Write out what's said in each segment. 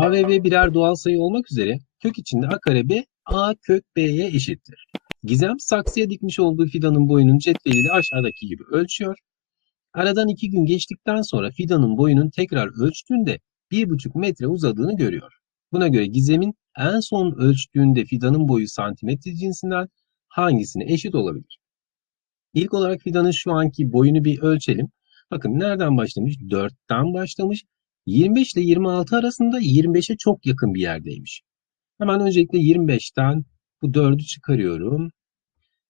A ve B birer doğal sayı olmak üzere kök içinde a kare b a kök b'ye eşittir. Gizem saksıya dikmiş olduğu fidanın boyunun cetveliyle aşağıdaki gibi ölçüyor. Aradan iki gün geçtikten sonra fidanın boyunun tekrar ölçtüğünde 1,5 metre uzadığını görüyor. Buna göre Gizem'in en son ölçtüğünde fidanın boyu santimetre cinsinden hangisine eşit olabilir? İlk olarak fidanın şu anki boyunu bir ölçelim. Bakın nereden başlamış? 4'ten başlamış. 25 ile 26 arasında 25'e çok yakın bir yerdeymiş. Hemen öncelikle 25'ten bu 4'ü çıkarıyorum.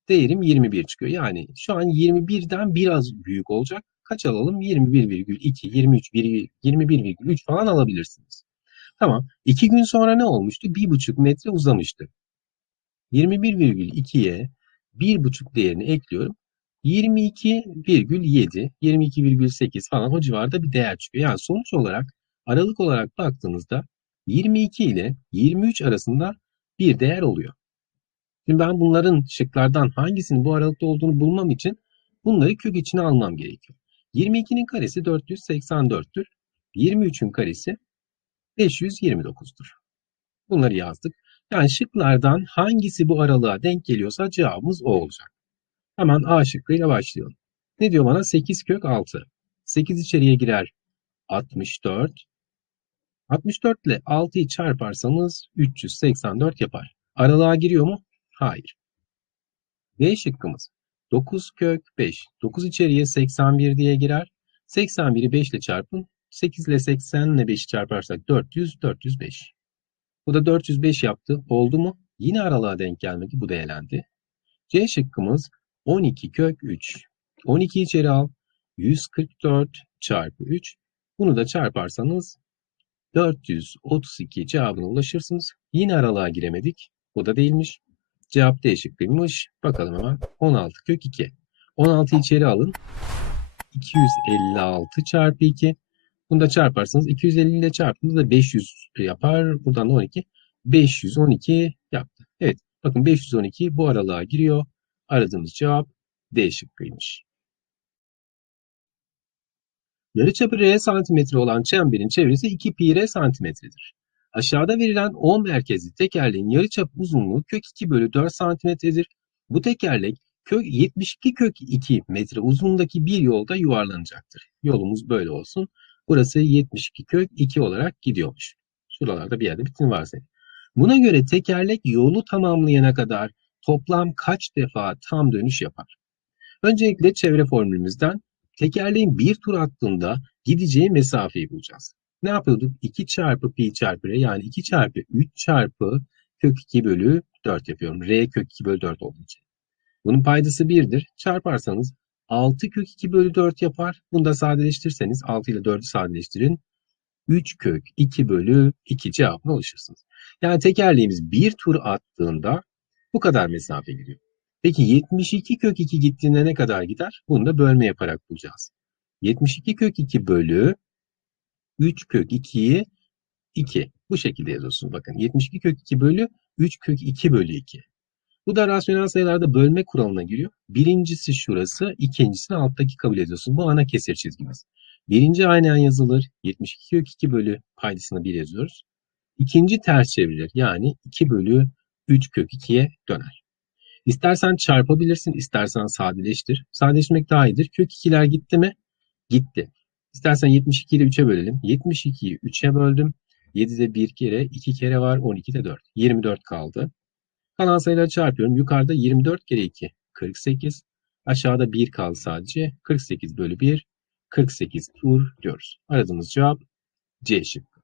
Değerim 21 çıkıyor. Yani şu an 21'den biraz büyük olacak. Kaç alalım? 21,2, 23, 21,3 falan alabilirsiniz. Tamam. 2 gün sonra ne olmuştu? 1,5 metre uzamıştı. 21,2'ye 1,5 değerini ekliyorum. 22,7, 22,8 falan o civarda bir değer çıkıyor. Yani sonuç olarak aralık olarak baktığınızda 22 ile 23 arasında bir değer oluyor. Şimdi ben bunların şıklardan hangisinin bu aralıkta olduğunu bulmam için bunları kök içine almam gerekiyor. 22'nin karesi 484'tür. 23'ün karesi 529'dur. Bunları yazdık. Yani şıklardan hangisi bu aralığa denk geliyorsa cevabımız o olacak. Hemen A şıkkıyla başlayalım. Ne diyor bana? 8 kök 6. 8 içeriye girer 64. 64 ile 6'yı çarparsanız 384 yapar. Aralığa giriyor mu? Hayır. B şıkkımız 9 kök 5. 9 içeriye 81 diye girer. 81'i 5 ile çarpın. 8 ile 80 ile 5'i çarparsak 400, 405. Bu da 405 yaptı. Oldu mu? Yine aralığa denk gelmedi. Bu da elendi. C şıkkımız 12 kök 3. 12 içeri al. 144 çarpı 3. Bunu da çarparsanız 432 cevabına ulaşırsınız. Yine aralığa giremedik. Bu da değilmiş. Cevap D. Bakalım hemen. 16 kök 2. 16 içeri alın. 256 çarpı 2. Bunu da çarparsanız 250 ile çarptığınızda 500 yapar. Buradan da 12. 512 yaptı. Evet. Bakın 512 bu aralığa giriyor. Aradığımız cevap D şıkkıymış. Yarıçapı R santimetre olan çemberin çevresi 2 pi R santimetredir. Aşağıda verilen O merkezli tekerleğin yarıçap uzunluğu kök 2 bölü 4 santimetredir. Bu tekerlek kök 72 kök 2 metre uzunluğundaki bir yolda yuvarlanacaktır. Yolumuz böyle olsun. Burası 72 kök 2 olarak gidiyormuş. Şuralarda bir yerde bittiğini varsayın. Buna göre tekerlek yolu tamamlayana kadar toplam kaç defa tam dönüş yapar? Öncelikle çevre formülümüzden tekerleğin bir tur attığında gideceği mesafeyi bulacağız. Ne yapıyorduk? 2 çarpı pi çarpı r yani 2 çarpı 3 çarpı kök 2 bölü 4 yapıyorum. R kök 2 bölü 4 olduğu. Bunun paydası 1'dir. Çarparsanız 6 kök 2 bölü 4 yapar. Bunu da sadeleştirirseniz 6 ile 4'ü sadeleştirin. 3 kök 2 bölü 2 cevabına ulaşırsınız. Yani tekerleğimiz bir tur attığında bu kadar mesafe gidiyor. Peki 72 kök 2 gittiğinde ne kadar gider? Bunu da bölme yaparak bulacağız. 72 kök 2 bölü 3 kök 2'yi 2. Bu şekilde yazıyorsunuz. Bakın 72 kök 2 bölü 3 kök 2 bölü 2. Bu da rasyonel sayılarda bölme kuralına giriyor. Birincisi şurası, ikincisini alttaki kabul ediyorsun. Bu ana kesir çizgimiz. Birinci aynen yazılır. 72 kök 2 bölü paydasına 1 yazıyoruz. İkinci ters çevrilir. Yani 2 bölü 3 kök 2'ye döner. İstersen çarpabilirsin, istersen sadeleştir. Sadeleşmek daha iyidir. Kök 2'ler gitti mi? Gitti. İstersen 72 ile 3'e bölelim. 72'yi 3'e böldüm. 7'de 1 kere, 2 kere var, 12'de 4. 24 kaldı. Kalan sayıları çarpıyorum. Yukarıda 24 kere 2, 48. Aşağıda 1 kaldı sadece. 48 bölü 1, 48 tur diyoruz. Aradığımız cevap C şıkkı.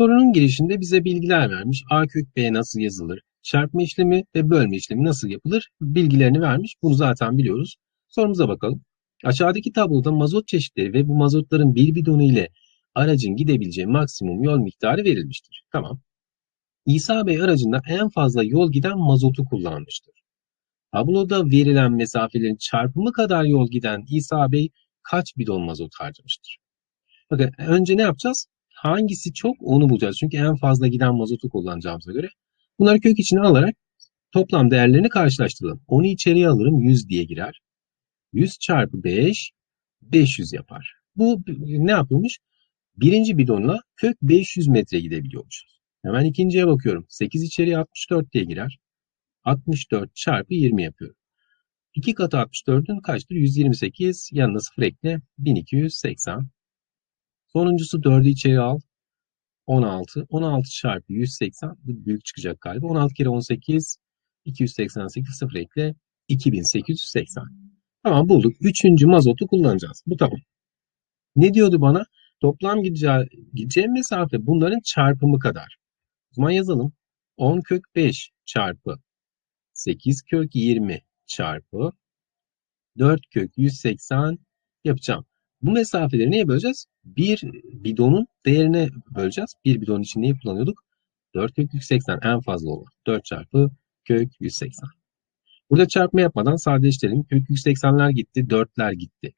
Sorunun girişinde bize bilgiler vermiş. A kök B nasıl yazılır? Çarpma işlemi ve bölme işlemi nasıl yapılır? Bilgilerini vermiş. Bunu zaten biliyoruz. Sorumuza bakalım. Aşağıdaki tabloda mazot çeşitleri ve bu mazotların bir bidonu ile aracın gidebileceği maksimum yol miktarı verilmiştir. Tamam. İsa Bey aracında en fazla yol giden mazotu kullanmıştır. Tabloda verilen mesafelerin çarpımı kadar yol giden İsa Bey kaç bidon mazot harcamıştır? Bakın önce ne yapacağız? Hangisi çok onu bulacağız. Çünkü en fazla giden mazotu kullanacağımıza göre. Bunları kök içine alarak toplam değerlerini karşılaştıralım. Onu içeriye alırım 100 diye girer. 100 çarpı 5 500 yapar. Bu ne yapılmış? birinci bidonla kök 500 metre gidebiliyormuşuz. Hemen ikinciye bakıyorum. 8 içeriye 64 diye girer. 64 çarpı 20 yapıyorum. 2 katı 64'ün kaçtır? 128. Yanına 0 ekle. 1280. Sonuncusu 4'ü içeri al. 16. 16 çarpı 180. Bu büyük çıkacak galiba. 16 kere 18. 288 0 ekle. 2880. Tamam bulduk. Üçüncü mazotu kullanacağız. Bu tamam. Ne diyordu bana? Toplam gideceği, gideceğim mesafe bunların çarpımı kadar. O zaman yazalım. 10 kök 5 çarpı 8 kök 20 çarpı 4 kök 180 yapacağım. Bu mesafeleri neye böleceğiz? Bir bidonun değerine böleceğiz. Bir bidonun için neyi kullanıyorduk? 4 kök 180 en fazla olan. 4 çarpı kök 180. Burada çarpma yapmadan sadeleştirelim. Kök 180'ler gitti, 4'ler gitti.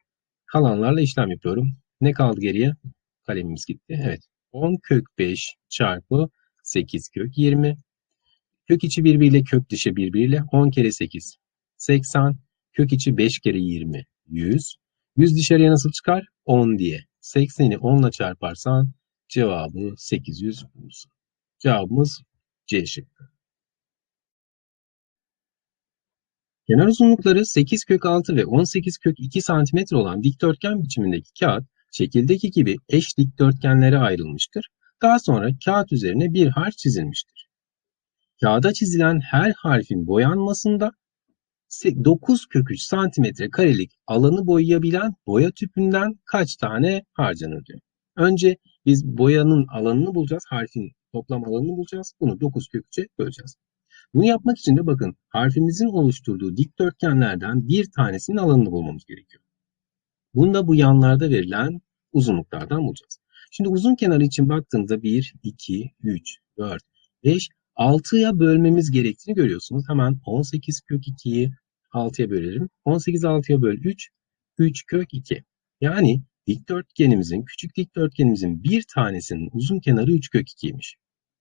Kalanlarla işlem yapıyorum. Ne kaldı geriye? Kalemimiz gitti. Evet. 10 kök 5 çarpı 8 kök 20. Kök içi birbiriyle kök dışı birbiriyle 10 kere 8 80. Kök içi 5 kere 20 100. 100 dışarıya nasıl çıkar? 10 diye. 80'i 10 ile çarparsan cevabı 800 bulursun. Cevabımız C şıkkı. Kenar uzunlukları 8 kök 6 ve 18 kök 2 cm olan dikdörtgen biçimindeki kağıt şekildeki gibi eş dikdörtgenlere ayrılmıştır. Daha sonra kağıt üzerine bir harf çizilmiştir. Kağıda çizilen her harfin boyanmasında 9 kök 3 santimetre karelik alanı boyayabilen boya tüpünden kaç tane harcanır diyor. Önce biz boyanın alanını bulacağız. Harfin toplam alanını bulacağız. Bunu 9 kök 3'e böleceğiz. Bunu yapmak için de bakın harfimizin oluşturduğu dikdörtgenlerden bir tanesinin alanını bulmamız gerekiyor. Bunu da bu yanlarda verilen uzunluklardan bulacağız. Şimdi uzun kenarı için baktığımızda 1, 2, 3, 4, 5, 6'ya bölmemiz gerektiğini görüyorsunuz. Hemen 18 kök 2'yi 6'ya bölerim. 18 6'ya böl 3, 3 kök 2. Yani dikdörtgenimizin, küçük dikdörtgenimizin bir tanesinin uzun kenarı 3 kök 2'ymiş.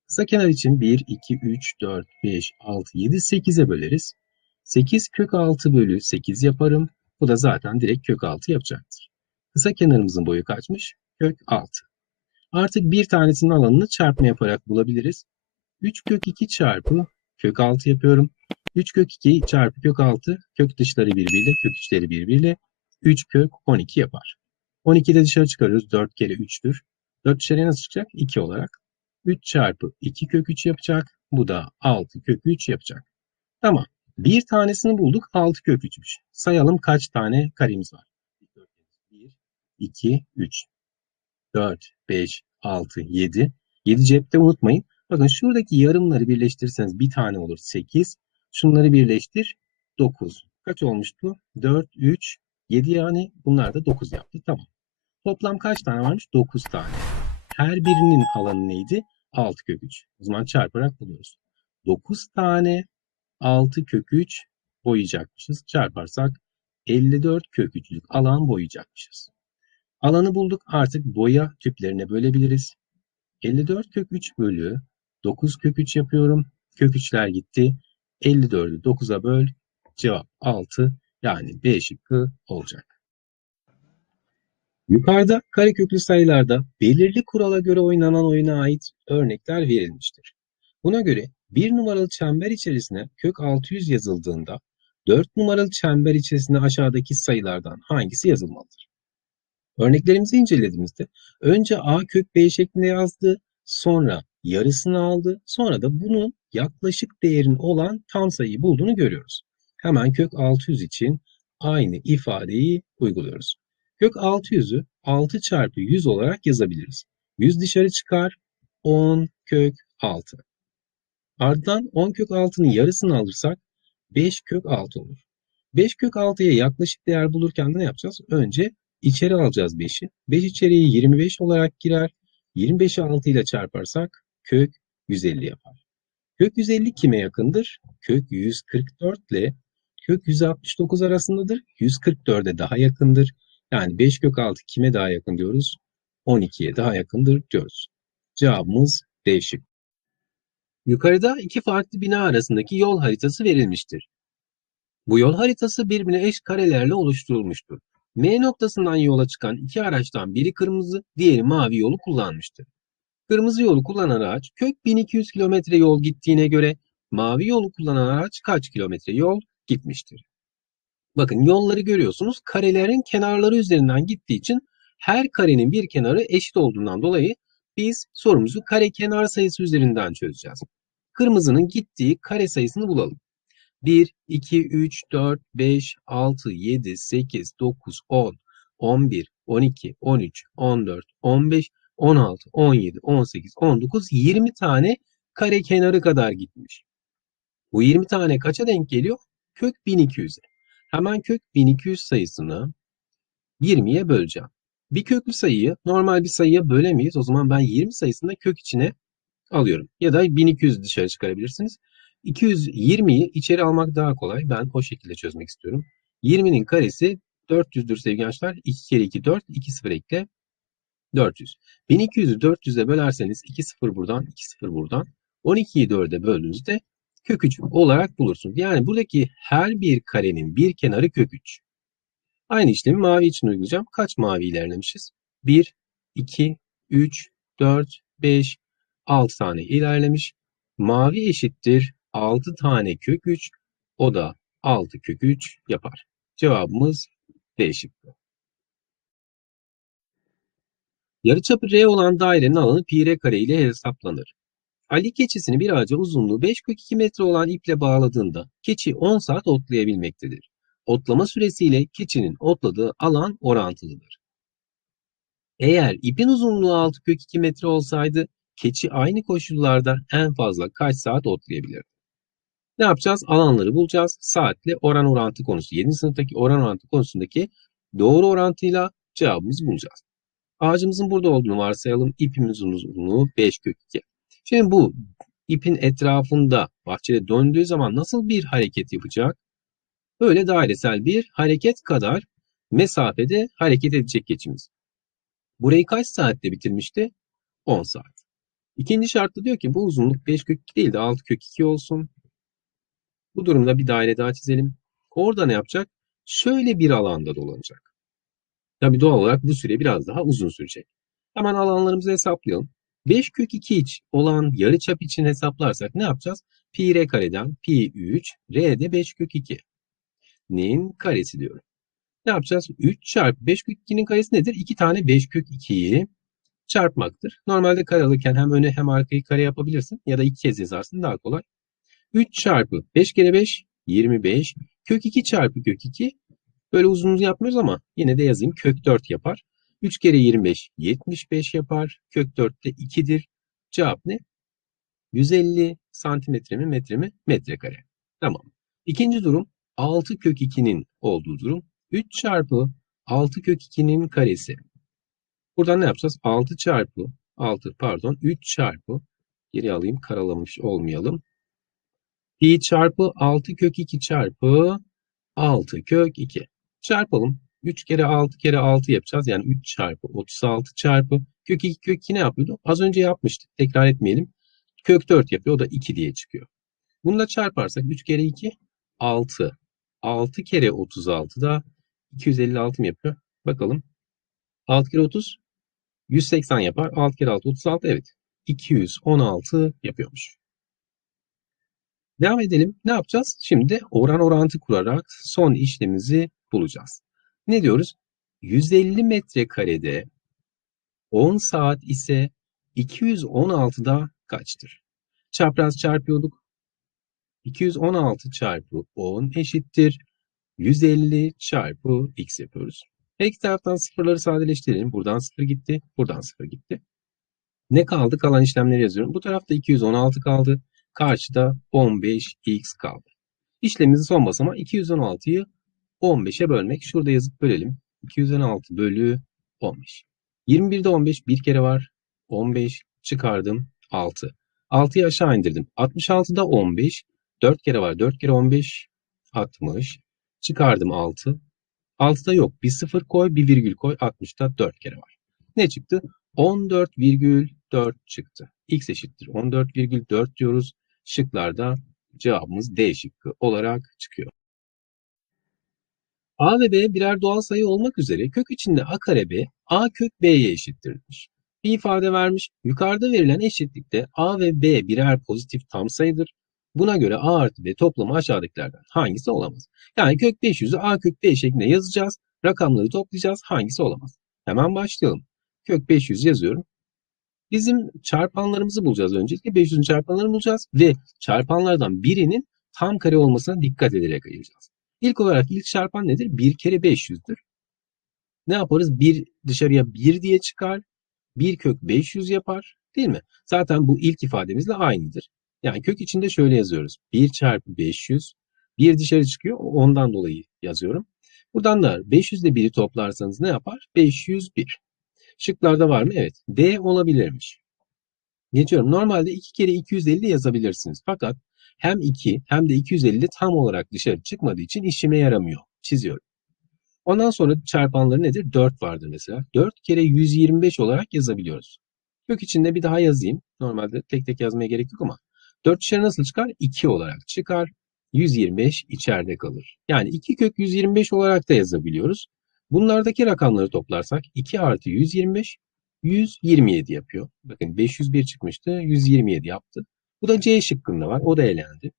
Kısa kenar için 1, 2, 3, 4, 5, 6, 7, 8'e böleriz. 8 kök 6 bölü 8 yaparım. Bu da zaten direkt kök 6 yapacaktır. Kısa kenarımızın boyu kaçmış? Kök 6. Artık bir tanesinin alanını çarpma yaparak bulabiliriz. 3 kök 2 çarpı kök 6 yapıyorum. 3 kök 2 çarpı kök 6 kök dışları birbiriyle kök içleri birbiriyle 3 kök 12 yapar. 12 de dışarı çıkarıyoruz. 4 kere 3'tür. 4 dışarıya nasıl çıkacak? 2 olarak. 3 çarpı 2 kök 3 yapacak. Bu da 6 kök 3 yapacak. Tamam. Bir tanesini bulduk. 6 kök 3'müş. Sayalım kaç tane karemiz var. 1, 2, 3, 4, 5, 6, 7. 7 cepte unutmayın. Bakın şuradaki yarımları birleştirirseniz bir tane olur 8. Şunları birleştir 9. Kaç olmuştu? 4, 3, 7 yani bunlar da 9 yaptı. Tamam. Toplam kaç tane varmış? 9 tane. Her birinin alanı neydi? 6 kök 3. O zaman çarparak buluyoruz. 9 tane 6 kök 3 boyayacakmışız. Çarparsak 54 kök 3'lük alan boyayacakmışız. Alanı bulduk. Artık boya tüplerine bölebiliriz. 54 kök 3 bölü 9 kök 3 yapıyorum. Kök 3'ler gitti. 54'ü 9'a böl. Cevap 6. Yani B şıkkı olacak. Yukarıda kareköklü sayılarda belirli kurala göre oynanan oyuna ait örnekler verilmiştir. Buna göre 1 numaralı çember içerisine kök 600 yazıldığında 4 numaralı çember içerisinde aşağıdaki sayılardan hangisi yazılmalıdır? Örneklerimizi incelediğimizde önce a kök b şeklinde yazdı, sonra yarısını aldı, sonra da bunun yaklaşık değerin olan tam sayıyı bulduğunu görüyoruz. Hemen kök 600 için aynı ifadeyi uyguluyoruz. Kök 600'ü 6 çarpı 100 olarak yazabiliriz. 100 dışarı çıkar, 10 kök 6. Ardından 10 kök 6'nın yarısını alırsak 5 kök 6 olur. 5 kök 6'ya yaklaşık değer bulurken de ne yapacağız? Önce içeri alacağız 5'i. 5 içeriye 25 olarak girer. 25'i 6 ile çarparsak kök 150 yapar. Kök 150 kime yakındır? Kök 144 ile kök 169 arasındadır. 144'e daha yakındır. Yani 5 kök 6 kime daha yakın diyoruz? 12'ye daha yakındır diyoruz. Cevabımız D şıkkı. Yukarıda iki farklı bina arasındaki yol haritası verilmiştir. Bu yol haritası birbirine eş karelerle oluşturulmuştur. M noktasından yola çıkan iki araçtan biri kırmızı, diğeri mavi yolu kullanmıştır. Kırmızı yolu kullanan araç kök 1200 kilometre yol gittiğine göre mavi yolu kullanan araç kaç kilometre yol gitmiştir? Bakın yolları görüyorsunuz. Karelerin kenarları üzerinden gittiği için her karenin bir kenarı eşit olduğundan dolayı biz sorumuzu kare kenar sayısı üzerinden çözeceğiz. Kırmızının gittiği kare sayısını bulalım. 1, 2, 3, 4, 5, 6, 7, 8, 9, 10, 11, 12, 13, 14, 15, 16, 17, 18, 19, 20 tane kare kenarı kadar gitmiş. Bu 20 tane kaça denk geliyor? Kök 1200'e. Hemen kök 1200 sayısını 20'ye böleceğim. Bir köklü sayıyı normal bir sayıya bölemeyiz. O zaman ben 20 sayısını kök içine alıyorum. Ya da 1200 dışarı çıkarabilirsiniz. 220'yi içeri almak daha kolay. Ben o şekilde çözmek istiyorum. 20'nin karesi 400'dür sevgili gençler. 2 kere 2 4, 2 sıfır ekle 400. 1200'ü 400'e bölerseniz 2 sıfır buradan, 2 sıfır buradan. 12'yi 4'e böldüğünüzde kök 3 olarak bulursunuz. Yani buradaki her bir karenin bir kenarı kök 3. Aynı işlemi mavi için uygulayacağım. Kaç mavi ilerlemişiz? 1, 2, 3, 4, 5, 6 tane ilerlemiş. Mavi eşittir 6 tane kök 3. O da 6 kök 3 yapar. Cevabımız D şıkkı. Yarıçapı R olan dairenin alanı pi r kare ile hesaplanır. Ali keçisini bir ağaca uzunluğu 5 kök 2 metre olan iple bağladığında keçi 10 saat otlayabilmektedir. Otlama süresiyle keçinin otladığı alan orantılıdır. Eğer ipin uzunluğu 6 kök 2 metre olsaydı keçi aynı koşullarda en fazla kaç saat otlayabilirdi? Ne yapacağız? Alanları bulacağız. Saatle oran orantı konusu. 7. sınıftaki oran orantı konusundaki doğru orantıyla cevabımızı bulacağız. Ağacımızın burada olduğunu varsayalım. İpimizin uzunluğu 5 kök 2. Şimdi bu ipin etrafında bahçede döndüğü zaman nasıl bir hareket yapacak? Böyle dairesel bir hareket kadar mesafede hareket edecek keçimiz. Burayı kaç saatte bitirmişti? 10 saat. İkinci şartta diyor ki bu uzunluk 5 kök 2 değil de 6 kök 2 olsun. Bu durumda bir daire daha çizelim. Orada ne yapacak? Şöyle bir alanda dolanacak. Tabi doğal olarak bu süre biraz daha uzun sürecek. Hemen alanlarımızı hesaplayalım. 5 kök 2 iç olan yarıçap için hesaplarsak ne yapacağız? Pi r kareden pi 3, r de 5 kök 2. Nin karesi diyorum. Ne yapacağız? 3 çarpı 5 kök 2'nin karesi nedir? 2 tane 5 kök 2'yi çarpmaktır. Normalde kare alırken hem öne hem arkayı kare yapabilirsin ya da iki kez yazarsın daha kolay. 3 çarpı 5 kere 5 25 kök 2 çarpı kök 2 böyle uzun uzun yapmıyoruz ama yine de yazayım kök 4 yapar. 3 kere 25 75 yapar. Kök 4 de 2'dir. Cevap ne? 150 santimetre mi metre mi? Metrekare. Tamam. İkinci durum 6 kök 2'nin olduğu durum. 3 çarpı 6 kök 2'nin karesi. Buradan ne yapacağız? 6 çarpı 6 pardon 3 çarpı geri alayım karalamış olmayalım. Pi çarpı 6 kök 2 çarpı 6 kök 2. Çarpalım. 3 kere 6 kere 6 yapacağız. Yani 3 çarpı 36 çarpı kök 2 kök 2 ne yapıyordu? Az önce yapmıştık. Tekrar etmeyelim. Kök 4 yapıyor. O da 2 diye çıkıyor. Bunu da çarparsak 3 kere 2 6. 6 kere 36 da 256 mı yapıyor? Bakalım. 6 kere 30 180 yapar. 6 kere 6 36 evet. 216 yapıyormuş. Devam edelim. Ne yapacağız? Şimdi oran orantı kurarak son işlemimizi bulacağız. Ne diyoruz? 150 metrekarede 10 saat ise 216'da kaçtır? Çapraz çarpıyorduk. 216 çarpı 10 eşittir. 150 çarpı x yapıyoruz. Her iki taraftan sıfırları sadeleştirelim. Buradan sıfır gitti. Buradan sıfır gitti. Ne kaldı? Kalan işlemleri yazıyorum. Bu tarafta 216 kaldı. Karşıda 15x kaldı. İşlemimizin son basamağı 216'yı 15'e bölmek. Şurada yazıp bölelim. 216 bölü 15. 21'de 15 bir kere var. 15 çıkardım 6. 6'yı aşağı indirdim. 66'da 15. 4 kere var. 4 kere 15 60. Çıkardım 6. 6'da yok. Bir sıfır koy, bir virgül koy. 60'da 4 kere var. Ne çıktı? 14,4 çıktı. X eşittir 14,4 diyoruz. Şıklarda cevabımız D şıkkı olarak çıkıyor. A ve B birer doğal sayı olmak üzere kök içinde a kare b, a kök b'ye eşittir demiş. Bir ifade vermiş. Yukarıda verilen eşitlikte a ve b birer pozitif tam sayıdır. Buna göre a artı b toplamı aşağıdakilerden hangisi olamaz? Yani kök 500'ü a kök b şeklinde yazacağız. Rakamları toplayacağız. Hangisi olamaz? Hemen başlayalım. Kök 500 yazıyorum. Bizim çarpanlarımızı bulacağız öncelikle. 500'ün çarpanlarını bulacağız ve çarpanlardan birinin tam kare olmasına dikkat ederek ayıracağız. İlk olarak ilk çarpan nedir? 1 kere 500'dür. Ne yaparız? 1 dışarıya 1 diye çıkar. 1 kök 500 yapar. Değil mi? Zaten bu ilk ifademizle aynıdır. Yani kök içinde şöyle yazıyoruz. 1 çarpı 500. 1 dışarı çıkıyor. Ondan dolayı yazıyorum. Buradan da 500 ile 1'i toplarsanız ne yapar? 501. Şıklarda var mı? Evet. D olabilirmiş. Geçiyorum. Normalde 2 kere 250 yazabilirsiniz. Fakat hem 2 hem de 250 tam olarak dışarı çıkmadığı için işime yaramıyor. Çiziyorum. Ondan sonra çarpanları nedir? 4 vardır mesela. 4 kere 125 olarak yazabiliyoruz. Kök içinde bir daha yazayım. Normalde tek tek yazmaya gerek yok ama 4 dışarı nasıl çıkar? 2 olarak çıkar. 125 içeride kalır. Yani 2 kök 125 olarak da yazabiliyoruz. Bunlardaki rakamları toplarsak 2 artı 125 127 yapıyor. Bakın 501 çıkmıştı. 127 yaptı. Bu da C şıkkında var. O da elendi.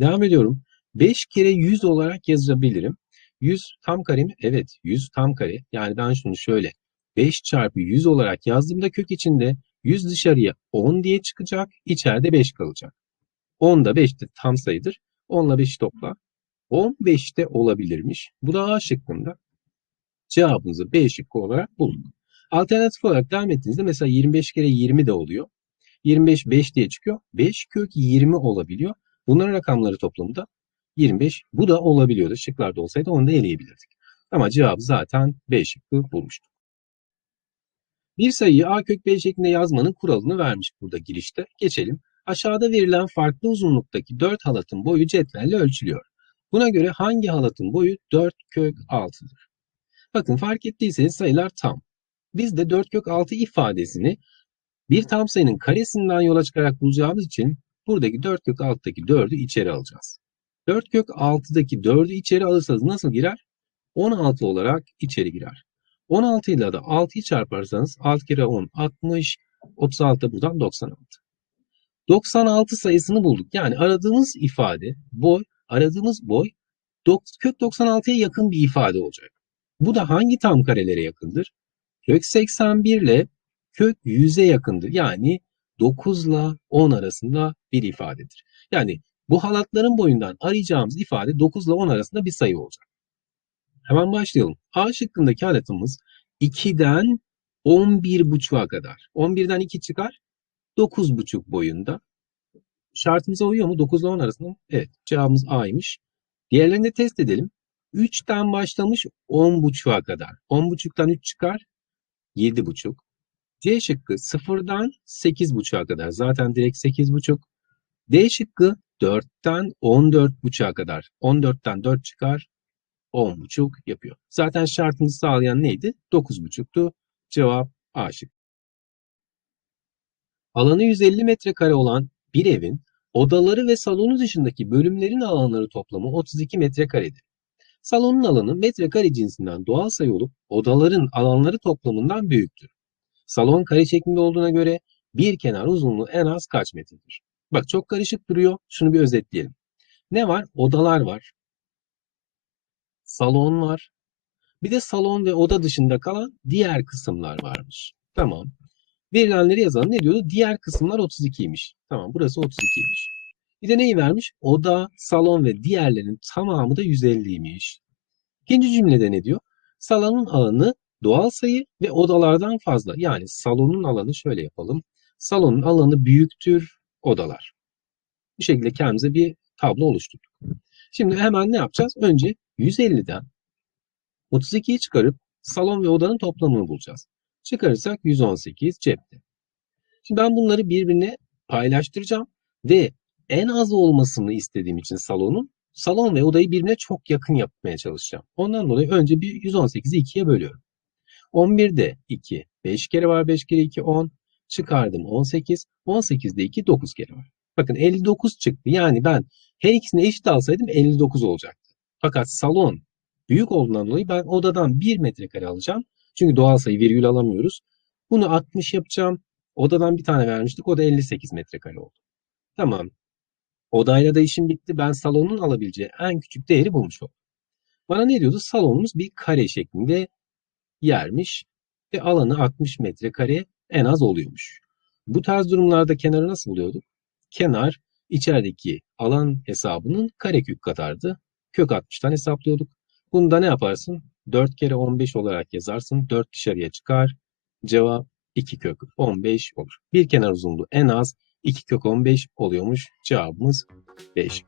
Devam ediyorum. 5 kere 100 olarak yazabilirim. 100 tam kare mi? Evet. 100 tam kare. Yani ben şunu şöyle 5 çarpı 100 olarak yazdığımda kök içinde 100 dışarıya 10 diye çıkacak. İçeride 5 kalacak. 10 da 5 de tam sayıdır. 10 ile 5 topla. 15 de olabilirmiş. Bu da A şıkkında. Cevabımızı B şıkkı olarak bulduk. Alternatif olarak devam ettiğinizde mesela 25 kere 20 de oluyor. 25 5 diye çıkıyor. 5 kök 20 olabiliyor. Bunların rakamları toplamında 25. Bu da olabiliyordu. Şıklarda olsaydı onu da eleyebilirdik. Ama cevabı zaten B şıkkı bulmuştuk. Bir sayıyı A kök B şeklinde yazmanın kuralını vermiş burada girişte. Geçelim. Aşağıda verilen farklı uzunluktaki 4 halatın boyu cetvelle ölçülüyor. Buna göre hangi halatın boyu 4 kök 6'dır? Bakın fark ettiyseniz sayılar tam. Biz de 4 kök 6 ifadesini bir tam sayının karesinden yola çıkarak bulacağımız için buradaki 4 kök 6'daki 4'ü içeri alacağız. 4 kök 6'daki 4'ü içeri alırsanız nasıl girer? 16 olarak içeri girer. 16 ile de 6'yı çarparsanız 6 kere 10 60, 36 buradan 96. 96 sayısını bulduk. Yani aradığımız ifade boy, aradığımız boy kök 96'ya yakın bir ifade olacak. Bu da hangi tam karelere yakındır? Kök 81 ile kök 100'e yakındır. Yani 9 ile 10 arasında bir ifadedir. Yani bu halatların boyundan arayacağımız ifade 9 ile 10 arasında bir sayı olacak. Hemen başlayalım. A şıkkındaki halatımız 2'den 11,5'a kadar. 11'den 2 çıkar. 9,5 boyunda. Şartımıza uyuyor mu? 9 ile 10 arasında. Evet. Cevabımız A'ymış. Diğerlerini de test edelim. 3'ten başlamış 10.5'a kadar. 10.5'tan 3 çıkar 7.5. C şıkkı 0'dan 8.5'a kadar. Zaten direkt 8.5. D şıkkı 4'ten 14.5'a kadar. 14'ten 4 çıkar 10.5 yapıyor. Zaten şartımızı sağlayan neydi? 9.5'tu. Cevap A şık. Alanı 150 metrekare olan bir evin odaları ve salonu dışındaki bölümlerin alanları toplamı 32 metrekaredir. Salonun alanı metrekare cinsinden doğal sayı olup odaların alanları toplamından büyüktür. Salon kare şeklinde olduğuna göre bir kenar uzunluğu en az kaç metredir? Bak çok karışık duruyor. Şunu bir özetleyelim. Ne var? Odalar var. Salon var. Bir de salon ve oda dışında kalan diğer kısımlar varmış. Tamam. Verilenleri yazalım. Ne diyordu? Diğer kısımlar 32'ymiş. Tamam burası 32'ymiş. Bir de neyi vermiş? Oda, salon ve diğerlerinin tamamı da 150'ymiş. İkinci cümlede ne diyor? Salonun alanı doğal sayı ve odalardan fazla. Yani salonun alanı şöyle yapalım. Salonun alanı büyüktür odalar. Bu şekilde kendimize bir tablo oluşturduk. Şimdi hemen ne yapacağız? Önce 150'den 32'yi çıkarıp salon ve odanın toplamını bulacağız. Çıkarırsak 118 cepte. Şimdi ben bunları birbirine paylaştıracağım ve en az olmasını istediğim için salonun salon ve odayı birbirine çok yakın yapmaya çalışacağım. Ondan dolayı önce bir 118'i 2'ye bölüyorum. 11'de 2. 5 kere var 5 kere 2 10. Çıkardım 18. 18'de 2 9 kere var. Bakın 59 çıktı. Yani ben her ikisini eşit alsaydım 59 olacaktı. Fakat salon büyük olduğundan dolayı ben odadan 1 metrekare alacağım. Çünkü doğal sayı virgül alamıyoruz. Bunu 60 yapacağım. Odadan bir tane vermiştik. O da 58 metrekare oldu. Tamam. Odayla da işim bitti. Ben salonun alabileceği en küçük değeri bulmuş oldum. Bana ne diyordu? Salonumuz bir kare şeklinde yermiş ve alanı 60 metrekare en az oluyormuş. Bu tarz durumlarda kenarı nasıl buluyorduk? Kenar içerideki alan hesabının karekök kadardı. Kök 60'tan hesaplıyorduk. Bunu da ne yaparsın? 4 kere 15 olarak yazarsın. 4 dışarıya çıkar. Cevap 2 kök 15 olur. Bir kenar uzunluğu en az 2 kök 15 oluyormuş. Cevabımız 5.